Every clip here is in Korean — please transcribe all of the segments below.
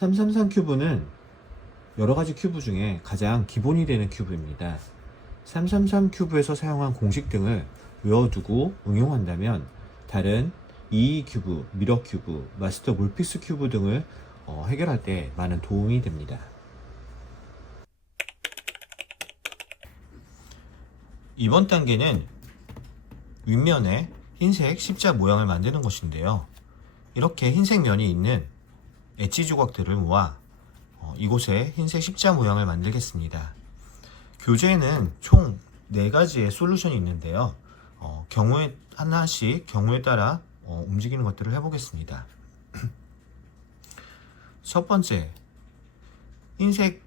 333 큐브는 여러 가지 큐브 중에 가장 기본이 되는 큐브입니다. 333 큐브에서 사용한 공식 등을 외워두고 응용한다면 다른 E 큐브, 미러 큐브, 마스터 몰픽스 큐브 등을 어, 해결할 때 많은 도움이 됩니다. 이번 단계는 윗면에 흰색 십자 모양을 만드는 것인데요. 이렇게 흰색 면이 있는 엣지 조각들을 모아 어, 이곳에 흰색 십자 모양을 만들겠습니다. 교재에는 총 4가지의 솔루션이 있는데요. 어, 경우에 하나씩 경우에 따라 어, 움직이는 것들을 해보겠습니다. 첫 번째, 흰색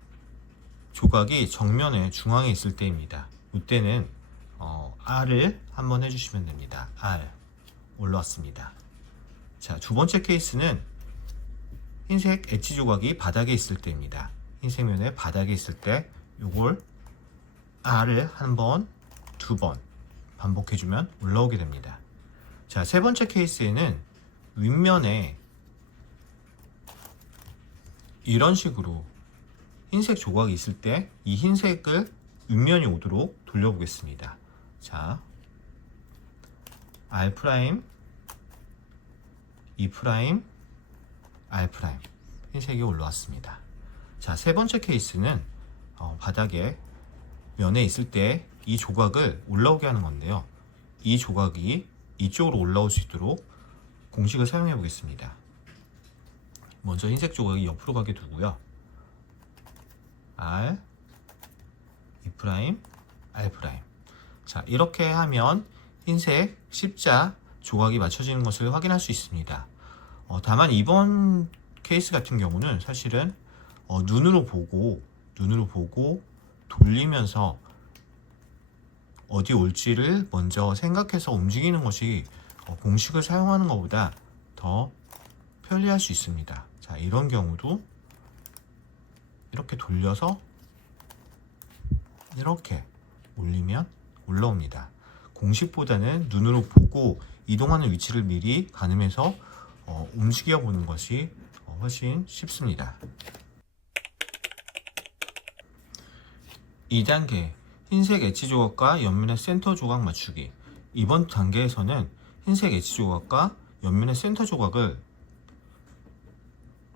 조각이 정면에 중앙에 있을 때입니다. 이때는 어, R을 한번 해주시면 됩니다. R 올라왔습니다. 자, 두 번째 케이스는 흰색 엣지 조각이 바닥에 있을 때입니다. 흰색 면에 바닥에 있을 때 요걸 R을 한 번, 두 번 반복해주면 올라오게 됩니다. 자, 세 번째 케이스에는 윗면에 이런 식으로 흰색 조각이 있을 때 이 흰색을 윗면이 오도록 돌려보겠습니다. 자, R 프라임, E 프라임, R 프라임 흰색이 올라왔습니다. 자, 세 번째 케이스는 어, 바닥에 면에 있을 때 이 조각을 올라오게 하는 건데요. 이 조각이 이쪽으로 올라올 수 있도록 공식을 사용해 보겠습니다. 먼저 흰색 조각이 옆으로 가게 두고요. R, E 프라임, R 프라임. 자, 이렇게 하면 흰색 십자 조각이 맞춰지는 것을 확인할 수 있습니다. 어, 다만 이번 케이스 같은 경우는 사실은 어, 눈으로 보고 눈으로 보고 돌리면서 어디 올지를 먼저 생각해서 움직이는 것이 어, 공식을 사용하는 것보다 더 편리할 수 있습니다. 자, 이런 경우도 이렇게 돌려서 이렇게 올리면 올라옵니다. 공식보다는 눈으로 보고 이동하는 위치를 미리 가늠해서 어, 움직여 보는 것이 어, 훨씬 쉽습니다. 2단계 흰색 엣지 조각과 옆면의 센터 조각 맞추기 이번 단계에서는 흰색 엣지 조각과 옆면의 센터 조각을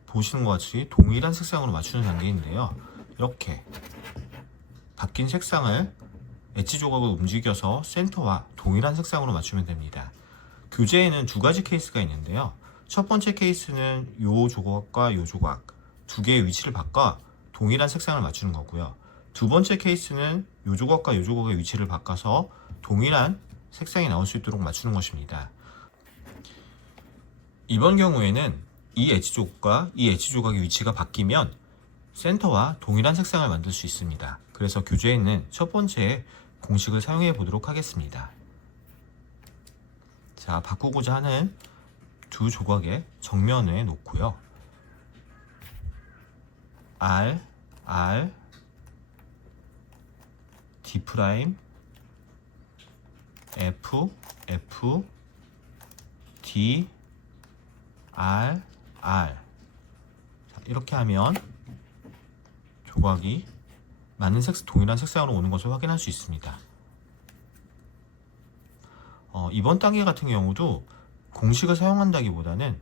보시는 것 같이 동일한 색상으로 맞추는 단계인데요. 이렇게 바뀐 색상을 엣지 조각을 움직여서 센터와 동일한 색상으로 맞추면 됩니다. 교재에는 두 가지 케이스가 있는데요. 첫 번째 케이스는 요 조각과 요 조각 두 개의 위치를 바꿔 동일한 색상을 맞추는 거고요. 두 번째 케이스는 요 조각과 요 조각의 위치를 바꿔서 동일한 색상이 나올 수 있도록 맞추는 것입니다. 이번 경우에는 이 엣지 조각과 이 엣지 조각의 위치가 바뀌면 센터와 동일한 색상을 만들 수 있습니다. 그래서 교재에는 첫 번째 공식을 사용해 보도록 하겠습니다. 자, 바꾸고자 하는 두 조각의 정면에 놓고요. R, R, D 프라임, F, F, D, R, R. 자, 이렇게 하면 조각이 많은 색, 동일한 색상으로 오는 것을 확인할 수 있습니다. 어, 이번 단계 같은 경우도 공식을 사용한다기보다는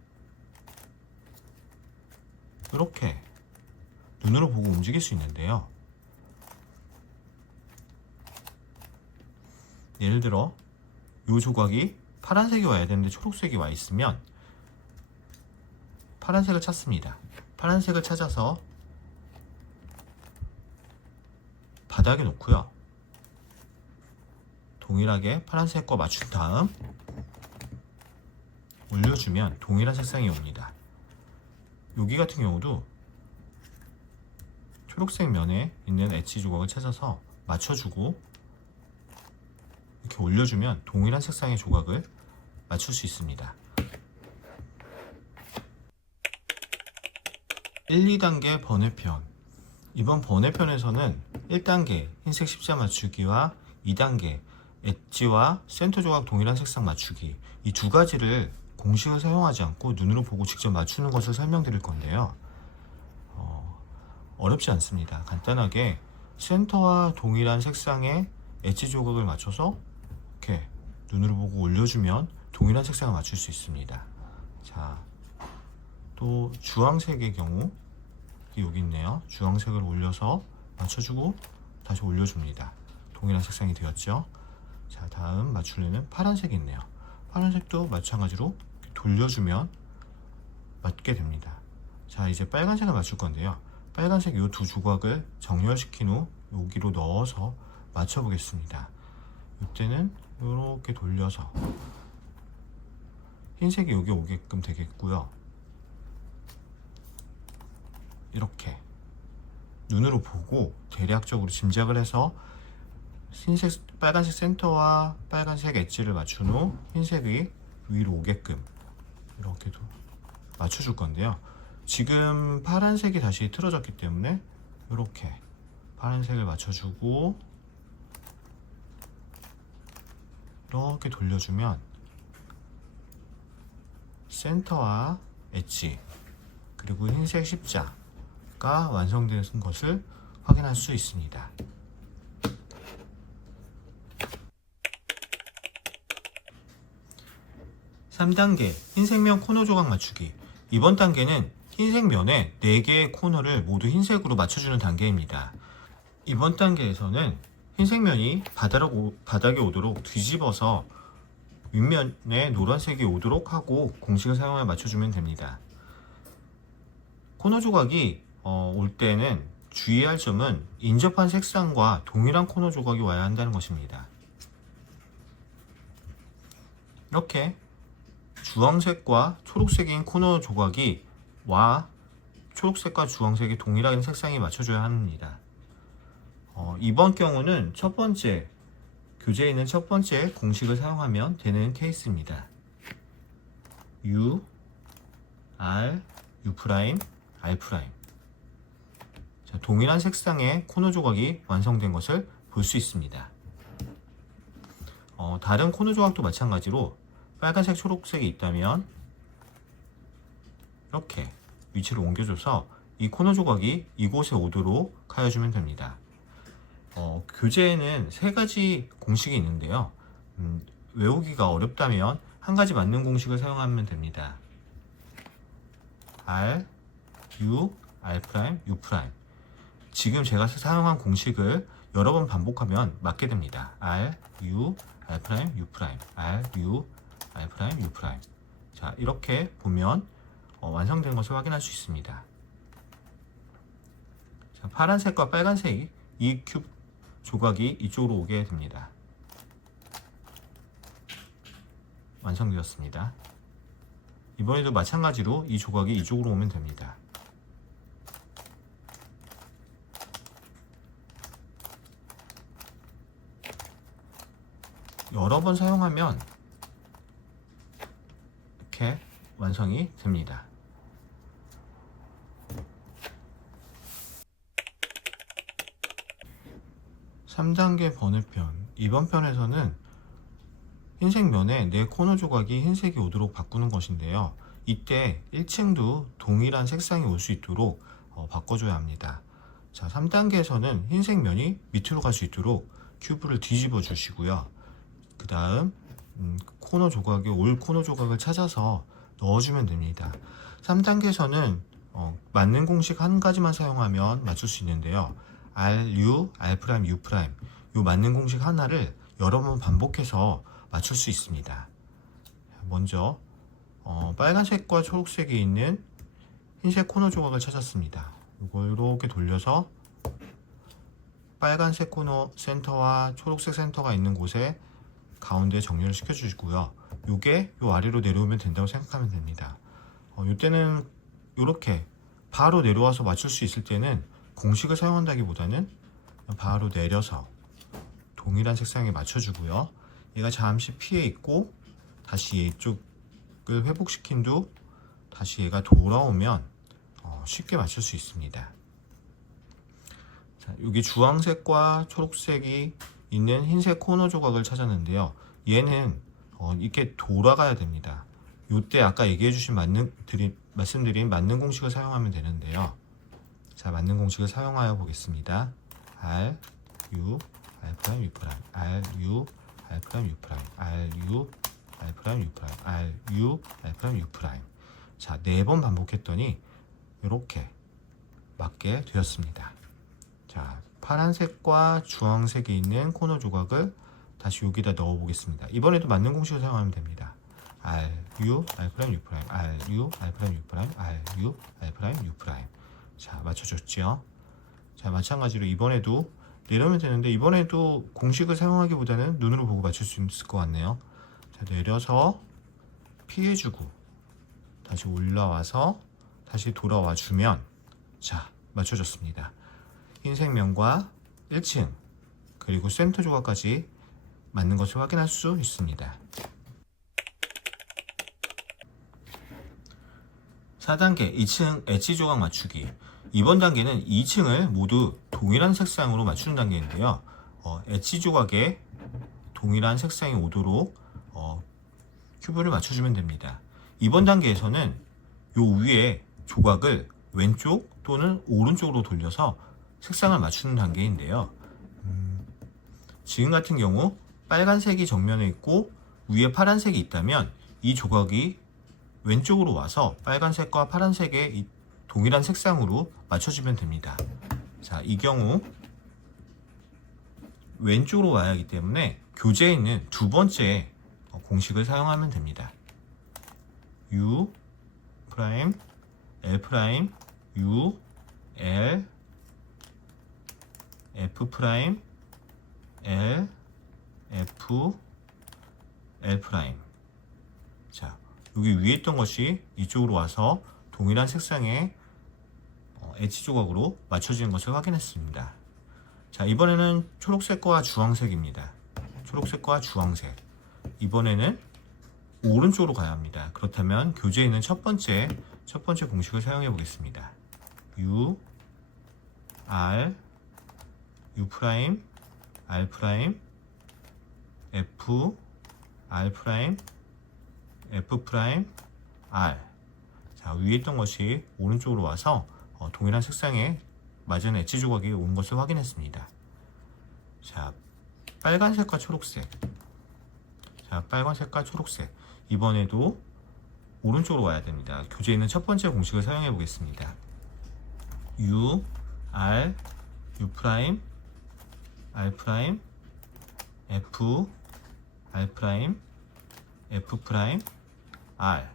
이렇게 눈으로 보고 움직일 수 있는데요. 예를 들어 이 조각이 파란색이 와야 되는데 초록색이 와 있으면 파란색을 찾습니다. 파란색을 찾아서 바닥에 놓고요. 동일하게 파란색과 맞춘 다음 올려주면 동일한 색상이 옵니다. 여기 같은 경우도 초록색 면에 있는 엣지 조각을 찾아서 맞춰주고 이렇게 올려주면 동일한 색상의 조각을 맞출 수 있습니다. 1, 2단계 번외편 이번 번외편에서는 1단계 흰색 십자 맞추기와 2단계 엣지와 센터 조각 동일한 색상 맞추기 이 두 가지를 공식을 사용하지 않고 눈으로 보고 직접 맞추는 것을 설명드릴 건데요. 어렵지 않습니다. 간단하게 센터와 동일한 색상의 엣지 조각을 맞춰서 이렇게 눈으로 보고 올려주면 동일한 색상을 맞출 수 있습니다. 자, 또 주황색의 경우 여기 있네요. 주황색을 올려서 맞춰주고 다시 올려줍니다. 동일한 색상이 되었죠. 자, 다음 맞추려는 파란색이 있네요. 파란색도 마찬가지로 돌려주면 맞게 됩니다. 자, 이제 빨간색을 맞출 건데요. 빨간색 이 두 조각을 정렬시킨 후 여기로 넣어서 맞춰 보겠습니다. 이때는 이렇게 돌려서 흰색이 여기 오게끔 되겠고요. 이렇게 눈으로 보고 대략적으로 짐작을 해서 흰색, 빨간색 센터와 빨간색 엣지를 맞춘 후 흰색이 위로 오게끔 이렇게도 맞춰줄 건데요. 지금 파란색이 다시 틀어졌기 때문에 이렇게 파란색을 맞춰주고 이렇게 돌려주면 센터와 엣지 그리고 흰색 십자가 완성되는 것을 확인할 수 있습니다. 삼단계 흰색면 코너 조각 맞추기 이번 단계는 흰색 면에 4개의 코너를 모두 흰색으로 맞춰주는 단계입니다. 이번 단계에서는 흰색 면이 바닥으로, 바닥에 오도록 뒤집어서 윗면에 노란색이 오도록 하고 공식을 사용해 맞춰주면 됩니다. 코너 조각이 어, 올 때는 주의할 점은 인접한 색상과 동일한 코너 조각이 와야 한다는 것입니다. 이렇게 주황색과 초록색인 코너 조각이 와 초록색과 주황색이 동일한 색상이 맞춰줘야 합니다. 어, 이번 경우는 첫 번째 교재에 있는 첫 번째 공식을 사용하면 되는 케이스입니다. U, R, U 프라임, R 프라임. 자, 동일한 색상의 코너 조각이 완성된 것을 볼 수 있습니다. 어, 다른 코너 조각도 마찬가지로 빨간색, 초록색이 있다면 이렇게 위치를 옮겨줘서 이 코너 조각이 이곳에 오도록 하여주면 됩니다. 어, 교재에는 세 가지 공식이 있는데요. 음, 외우기가 어렵다면 한 가지 맞는 공식을 사용하면 됩니다. R, U, R U. 지금 제가 사용한 공식을 여러 번 반복하면 맞게 됩니다. R, U, R U R, U, R 프라임, U 프라임. 자, 이렇게 보면 어, 완성된 것을 확인할 수 있습니다. 자, 파란색과 빨간색이 이 큐브 조각이 이쪽으로 오게 됩니다. 완성되었습니다. 이번에도 마찬가지로 이 조각이 이쪽으로 오면 됩니다. 여러 번 사용하면 이렇게 완성이 됩니다. 삼단계 번외편 이번 편에서는 흰색 면에 네 코너 조각이 흰색이 오도록 바꾸는 것인데요. 이때 1층도 동일한 색상이 올 수 있도록 어, 바꿔줘야 합니다. 자, 3단계에서는 흰색 면이 밑으로 갈 수 있도록 큐브를 뒤집어 주시고요. 그 다음 음, 코너 조각에 올 코너 조각을 찾아서 넣어주면 됩니다. 3단계에서는 어, 맞는 공식 한 가지만 사용하면 맞출 수 있는데요. R, U, R U 이 맞는 공식 하나를 여러 번 반복해서 맞출 수 있습니다. 먼저 어, 빨간색과 초록색이 있는 흰색 코너 조각을 찾았습니다. 이걸 이렇게 돌려서 빨간색 코너 센터와 초록색 센터가 있는 곳에 가운데 정렬을 시켜주시고요. 요게 요 아래로 내려오면 된다고 생각하면 됩니다. 어, 요때는 이렇게 바로 내려와서 맞출 수 있을 때는 공식을 사용한다기보다는 바로 내려서 동일한 색상에 맞춰주고요. 얘가 잠시 피해 있고 다시 이쪽을 회복시킨 후 다시 얘가 돌아오면 어, 쉽게 맞출 수 있습니다. 자, 여기 주황색과 초록색이 있는 흰색 코너 조각을 찾았는데요. 얘는 어, 이렇게 돌아가야 됩니다. 요때 아까 얘기해 주신 맞는 드린, 말씀드린 맞는 공식을 사용하면 되는데요. 자, 맞는 공식을 사용하여 보겠습니다. R, U, R 프라임, U 프라임, R, U, R 프라임, U 프라임, R, U, R 프라임, U 프라임, R, U, R 프라임, U 프라임. 자, 네 번 반복했더니 이렇게 맞게 되었습니다. 자, 파란색과 주황색이 있는 코너 조각을 다시 여기다 넣어 보겠습니다. 이번에도 맞는 공식을 사용하면 됩니다. R, U, R 프라임, U 프라임, R, U, R 프라임, U 프라임, R, U, R 프라임, U. 자, 맞춰줬죠? 자, 마찬가지로 이번에도 내려면 되는데 이번에도 공식을 사용하기보다는 눈으로 보고 맞출 수 있을 것 같네요. 자, 내려서 피해주고 다시 올라와서 다시 돌아와 주면 자, 맞춰졌습니다. 흰색 면과 1층 그리고 센터 조각까지 맞는 것을 확인할 수 있습니다. 4단계 2층 엣지 조각 맞추기 이번 단계는 2층을 모두 동일한 색상으로 맞추는 단계인데요. 어, 엣지 조각에 동일한 색상이 오도록 어, 큐브를 맞춰주면 됩니다. 이번 단계에서는 요 위에 조각을 왼쪽 또는 오른쪽으로 돌려서 색상을 맞추는 단계인데요. 음, 지금 같은 경우 빨간색이 정면에 있고 위에 파란색이 있다면 이 조각이 왼쪽으로 와서 빨간색과 파란색의 이 동일한 색상으로 맞춰주면 됩니다. 자, 이 경우 왼쪽으로 와야 하기 때문에 교재에 있는 두 번째 어, 공식을 사용하면 됩니다. U L U L F 프라임 L F L 프라임 자 여기 위에 있던 것이 이쪽으로 와서 동일한 색상의 어, 엣지 조각으로 맞춰지는 것을 확인했습니다. 자 이번에는 초록색과 주황색입니다. 초록색과 주황색 이번에는 오른쪽으로 가야 합니다. 그렇다면 교재에 있는 첫 번째 첫 번째 공식을 사용해 보겠습니다. U R U 프라임 R 프라임 F R 프라임 F 프라임 R 자 위에 있던 것이 오른쪽으로 와서 어, 동일한 색상의 맞은 엣지 조각이 온 것을 확인했습니다. 자 빨간색과 초록색 자 빨간색과 초록색 이번에도 오른쪽으로 와야 됩니다. 교재에 있는 첫 번째 공식을 사용해 보겠습니다. U R U 프라임 R 프라임 F R 프라임 F 프라임 R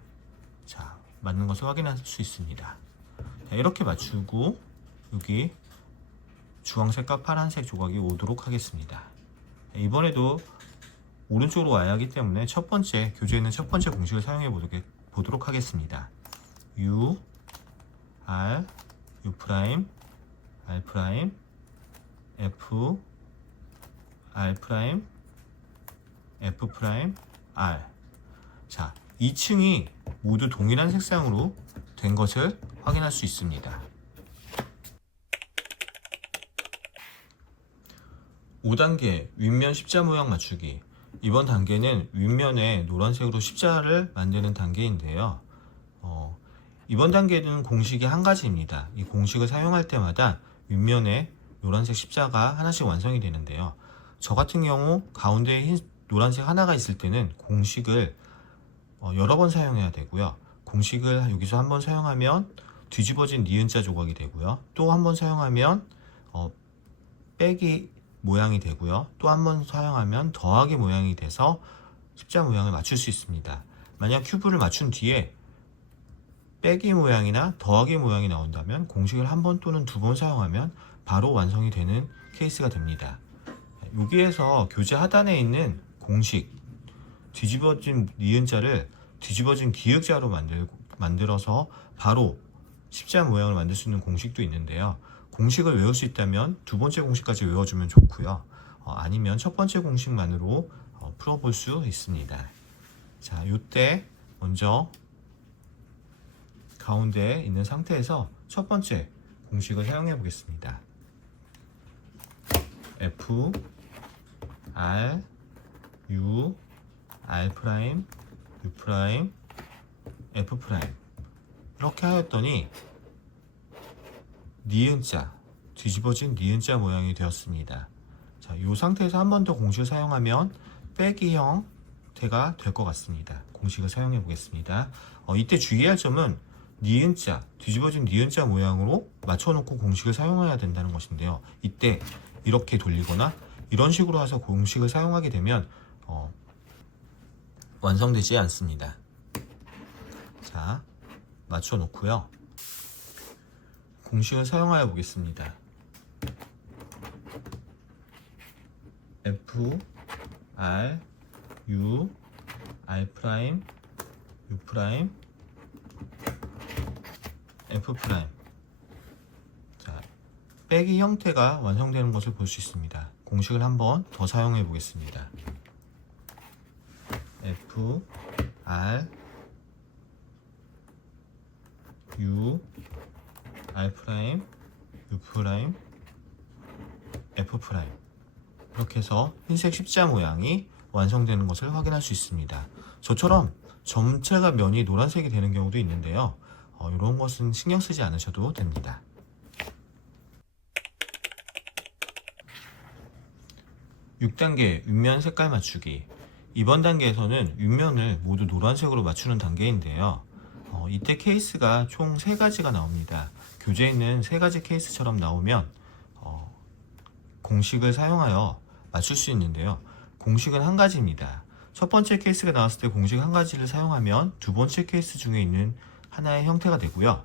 자 맞는 것을 확인할 수 있습니다. 자, 이렇게 맞추고 여기 주황색과 파란색 조각이 오도록 하겠습니다. 이번에도 오른쪽으로 와야 하기 때문에 첫 번째 교재에 있는 첫 번째 공식을 사용해 보도록 하겠습니다. U R U 프라임 R 프라임 F R 프라임 F 프라임 R 자 2층이 모두 동일한 색상으로 된 것을 확인할 수 있습니다. 5단계 윗면 십자 모양 맞추기 이번 단계는 윗면에 노란색으로 십자를 만드는 단계인데요. 어, 이번 단계는 공식이 한 가지입니다. 이 공식을 사용할 때마다 윗면에 노란색 십자가 하나씩 완성이 되는데요. 저 같은 경우 가운데에 흰 노란색 하나가 있을 때는 공식을 어, 여러 번 사용해야 되고요. 공식을 여기서 한 번 사용하면 뒤집어진 니은자 조각이 되고요. 또 한 번 사용하면 어, 빼기 모양이 되고요. 또 한 번 사용하면 더하기 모양이 돼서 십자 모양을 맞출 수 있습니다. 만약 큐브를 맞춘 뒤에 빼기 모양이나 더하기 모양이 나온다면 공식을 한 번 또는 두 번 사용하면 바로 완성이 되는 케이스가 됩니다. 여기에서 교재 하단에 있는 공식 뒤집어진 니은자를 뒤집어진 기역자로 만들, 만들어서 바로 십자 모양을 만들 수 있는 공식도 있는데요. 공식을 외울 수 있다면 두 번째 공식까지 외워주면 좋고요. 어, 아니면 첫 번째 공식만으로 어, 풀어볼 수 있습니다. 자, 이때 먼저 가운데에 있는 상태에서 첫 번째 공식을 사용해 보겠습니다. F R U R 프라임 U 프라임 F 프라임 이렇게 하였더니 니은자, 뒤집어진 니은자 모양이 되었습니다. 자, 이 상태에서 한 번 더 공식을 사용하면 빼기 형 태가 될 것 같습니다. 공식을 사용해 보겠습니다. 어, 이때 주의할 점은 니은자, 뒤집어진 니은자 모양으로 맞춰놓고 공식을 사용해야 된다는 것인데요. 이때 이렇게 돌리거나 이런 식으로 해서 공식을 사용하게 되면 어, 완성되지 않습니다. 자, 맞춰 놓고요. 공식을 사용하여 보겠습니다. F R U R 프라임 U 프라임 F 프라임 자, 빼기 형태가 완성되는 것을 볼 수 있습니다. 공식을 한번 더 사용해 보겠습니다. F R U R 프라임 U 프라임 F 프라임 이렇게 해서 흰색 십자 모양이 완성되는 것을 확인할 수 있습니다. 저처럼 전체가 면이 노란색이 되는 경우도 있는데요. 어, 이런 것은 신경 쓰지 않으셔도 됩니다. (6) 단계 윗면 색깔 맞추기 이번 단계에서는 윗면을 모두 노란색으로 맞추는 단계인데요. 어, 이때 케이스가 총세 가지가 나옵니다. 교재에 있는 세 가지 케이스처럼 나오면 어, 공식을 사용하여 맞출 수 있는데요. 공식은 한 가지입니다. 첫 번째 케이스가 나왔을 때 공식 한 가지를 사용하면 두 번째 케이스 중에 있는 하나의 형태가 되고요.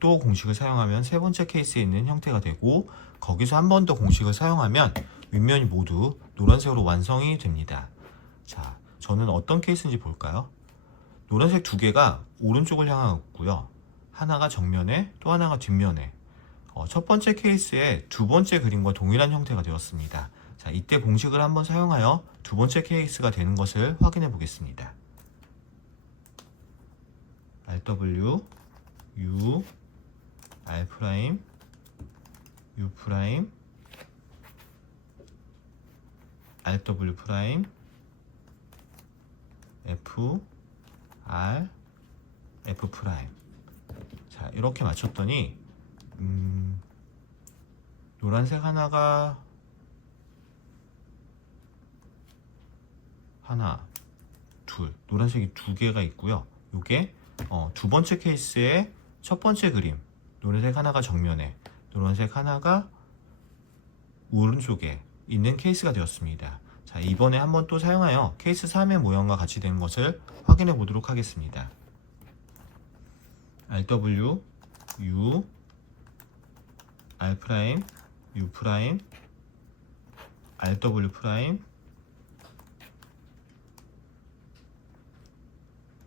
또 공식을 사용하면 세 번째 케이스에 있는 형태가 되고 거기서 한 번 더 공식을 사용하면 윗면이 모두 노란색으로 완성이 됩니다. 자, 저는 어떤 케이스인지 볼까요? 노란색 두 개가 오른쪽을 향하고 있고요. 하나가 정면에 또 하나가 뒷면에 어, 첫 번째 케이스의 두 번째 그림과 동일한 형태가 되었습니다. 자, 이때 공식을 한번 사용하여 두 번째 케이스가 되는 것을 확인해 보겠습니다. RW U R 프라임 U 프라임 RW 프라임 F R F 프라임. 자 이렇게 맞췄더니 음, 노란색 하나가 하나 둘. 노란색이 두 개가 있고요. 요게 어, 두 번째 케이스의 첫 번째 그림. 노란색 하나가 정면에 노란색 하나가 오른쪽에 있는 케이스가 되었습니다. 자 이번에 한번 또 사용하여 케이스 3의 모형과 같이 된 것을 확인해 보도록 하겠습니다. RW U R U RW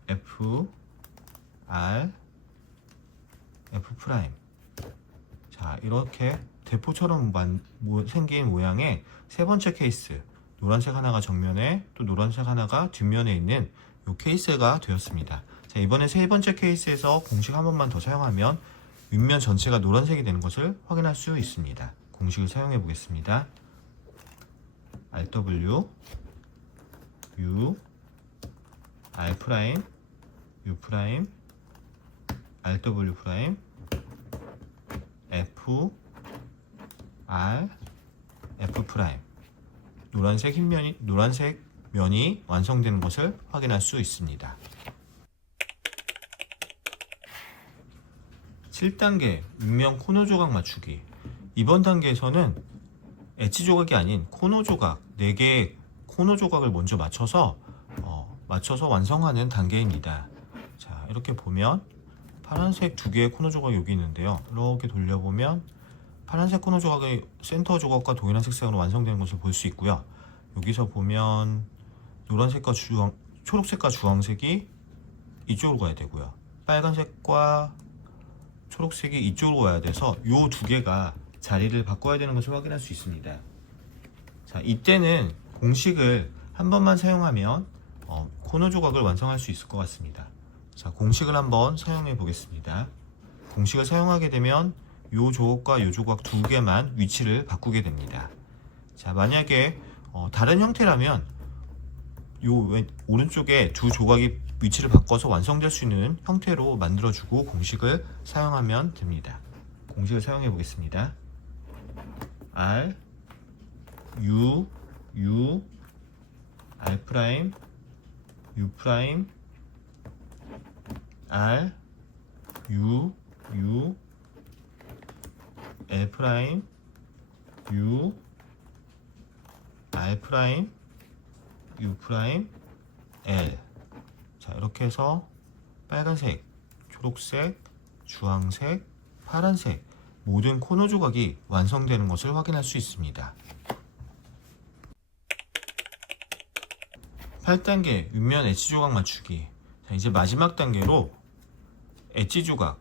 F R F 자 이렇게 대포처럼 만- 모- 생긴 모양의 세 번째 케이스. 노란색 하나가 정면에 또 노란색 하나가 뒷면에 있는 이 케이스가 되었습니다. 자 이번에 세 번째 케이스에서 공식 한 번만 더 사용하면 윗면 전체가 노란색이 되는 것을 확인할 수 있습니다. 공식을 사용해 보겠습니다. RW U R 프라임 U 프라임 RW 프라임 F R F 프라임 노란색 흰면이 노란색 면이 완성되는 것을 확인할 수 있습니다. 7단계 윗면 코너 조각 맞추기 이번 단계에서는 엣지 조각이 아닌 코너 조각 4개의 코너 조각을 먼저 맞춰서 어, 맞춰서 완성하는 단계입니다. 자 이렇게 보면 파란색 두 개의 코너 조각이 여기 있는데요. 이렇게 돌려보면 파란색 코너 조각의 센터 조각과 동일한 색상으로 완성되는 것을 볼 수 있고요. 여기서 보면 노란색과 주황, 초록색과 주황색이 이쪽으로 가야 되고요. 빨간색과 초록색이 이쪽으로 와야 돼서 이 두 개가 자리를 바꿔야 되는 것을 확인할 수 있습니다. 자, 이때는 공식을 한 번만 사용하면 어, 코너 조각을 완성할 수 있을 것 같습니다. 자, 공식을 한번 사용해 보겠습니다. 공식을 사용하게 되면 요 조각과 요 조각 두 개만 위치를 바꾸게 됩니다. 자, 만약에 어, 다른 형태라면 요 왼, 오른쪽에 두 조각이 위치를 바꿔서 완성될 수 있는 형태로 만들어주고 공식을 사용하면 됩니다. 공식을 사용해 보겠습니다. R U U R 프라임 U 프라임 R U U L 프라임 U R 프라임 U 프라임 L 자 이렇게 해서 빨간색, 초록색, 주황색, 파란색 모든 코너 조각이 완성되는 것을 확인할 수 있습니다. 8단계 윗면 엣지 조각 맞추기 자, 이제 마지막 단계로 엣지 조각을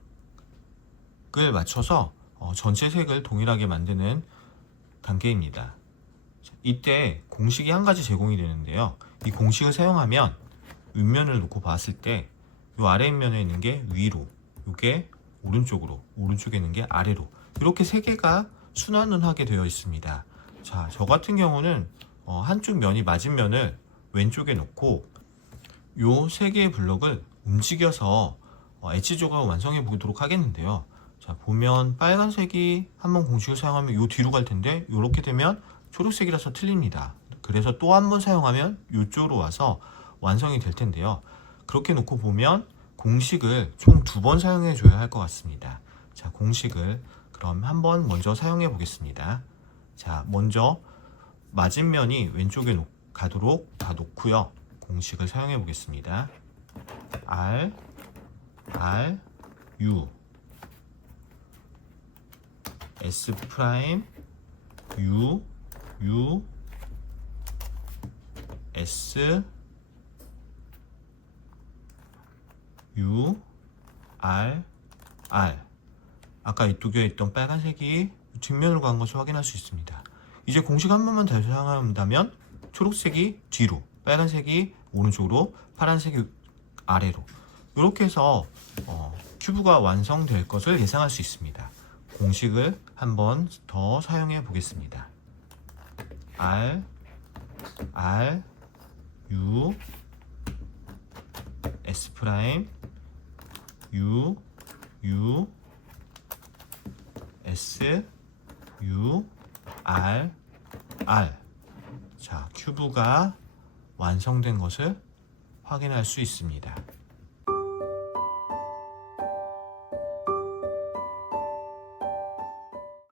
맞춰서 어, 전체 색을 동일하게 만드는 단계입니다. 자, 이때 공식이 한 가지 제공이 되는데요. 이 공식을 사용하면 윗면을 놓고 봤을 때 이 아래면에 있는 게 위로, 이게 오른쪽으로, 오른쪽에 있는 게 아래로 이렇게 세 개가 순환을 하게 되어 있습니다. 자, 저 같은 경우는 어, 한쪽 면이 맞은 면을 왼쪽에 놓고 요세 개의 블럭을 움직여서 어, 엣지 조각을 완성해 보도록 하겠는데요. 자, 보면 빨간색이 한번 공식을 사용하면 요 뒤로 갈 텐데 요렇게 되면 초록색이라서 틀립니다. 그래서 또 한 번 사용하면 요쪽으로 와서 완성이 될 텐데요. 그렇게 놓고 보면 공식을 총 두 번 사용해 줘야 할 것 같습니다. 자, 공식을 그럼 한번 먼저 사용해 보겠습니다. 자, 먼저 맞은면이 왼쪽에 놓- 가도록 다 놓고요. 공식을 사용해 보겠습니다. R R U S 프라임 U U S U R R 아까 이쪽에 있던 빨간색이 뒷면으로 간 것을 확인할 수 있습니다. 이제 공식 한 번만 다시 사용한다면 초록색이 뒤로, 빨간색이 오른쪽으로, 파란색이 아래로 이렇게 해서 어, 큐브가 완성될 것을 예상할 수 있습니다. 공식을 한번 더 사용해 보겠습니다. R R U S 프라임 U U S U R R 자 큐브가 완성된 것을 확인할 수 있습니다.